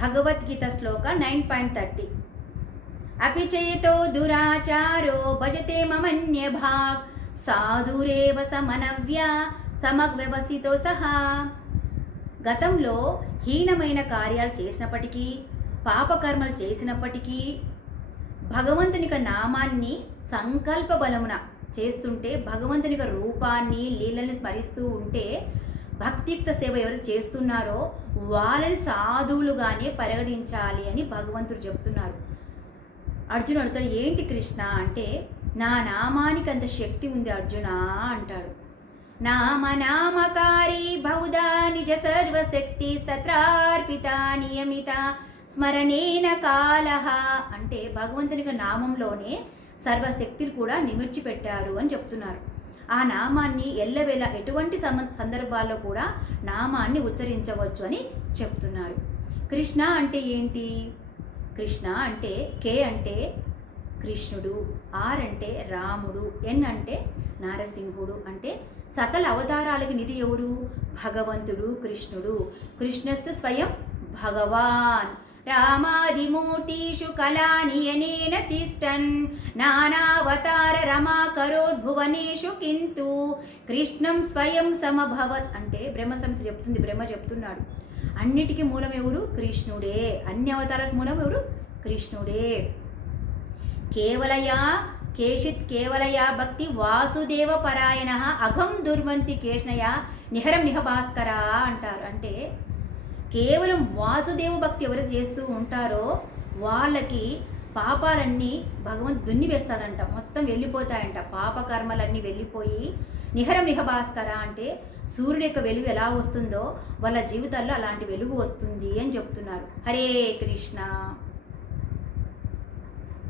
భగవద్గీత శ్లోక 9.30. अपि चेतो दुराचारो भजते ममन्यभाक् సాధురేవ సమనవ్య సమగ్వ్యవసితో సహా. గతంలో హీనమైన కార్యాలు చేసినప్పటికీ, పాపకర్మలు చేసినప్పటికీ, భగవంతుని యొక్క నామాన్ని సంకల్ప బలమున చేస్తుంటే, భగవంతుని యొక్క రూపాన్ని, లీలని స్మరిస్తూ ఉంటే, భక్తియుక్త సేవ ఎవరు చేస్తున్నారో వాళ్ళని సాధువులుగానే పరిగణించాలి అని భగవంతుడు చెప్తున్నారు. అర్జునుడు అడుగుతాడు, ఏంటి కృష్ణ అంటే, నా నామానికి అంత శక్తి ఉంది అర్జున అంటాడు. నామనామకారి బహుదా నిజ సర్వశక్తి తత్రార్పిత నియమిత స్మరణేన కాలః అంటే భగవంతుని నామంలోనే సర్వశక్తులు కూడా నిమిర్చి పెట్టారు అని చెప్తున్నారు. ఆ నామాన్ని ఎల్లవేళ ఎటువంటి సందర్భాల్లో కూడా నామాన్ని ఉచ్చరించవచ్చు అని చెప్తున్నారు. కృష్ణ అంటే ఏంటి? కృష్ణ అంటే కే అంటే కృష్ణుడు, ఆర్ అంటే రాముడు, ఎన్ అంటే నారసింహుడు. అంటే సకల అవతారాలకి నిధి ఎవరు? భగవంతుడు, కృష్ణుడు. కృష్ణస్తు స్వయం భగవాన్ రామాదిమూర్తిషు కళానియనేన తిష్టన్ నానావతార రమాకరోద్భువనేషు కింతు కృష్ణం స్వయం సమభవత్ అంటే బ్రహ్మ సంహిత చెప్తుంది. బ్రహ్మ చెప్తున్నాడు, అన్నిటికీ మూలం ఎవరు? కృష్ణుడే. అన్ని అవతారాలకు మూలం ఎవరు? కృష్ణుడే. కేవలయా భక్తి వాసుదేవ పరాయణ అఘం దుర్వంతి కేష్ణయ నిహరం నిహభాస్కర అంటారు. అంటే కేవలం వాసుదేవ భక్తి ఎవరు చేస్తూ ఉంటారో వాళ్ళకి పాపాలన్నీ భగవంతుడు దున్ని వేస్తాడంట, మొత్తం వెళ్ళిపోతాయంట. పాపకర్మలన్నీ వెళ్ళిపోయి నిహరం నిహభాస్కర అంటే సూర్యుడి యొక్క వెలుగు ఎలా వస్తుందో వాళ్ళ జీవితాల్లో అలాంటి వెలుగు వస్తుంది అని చెప్తున్నారు. హరే కృష్ణ.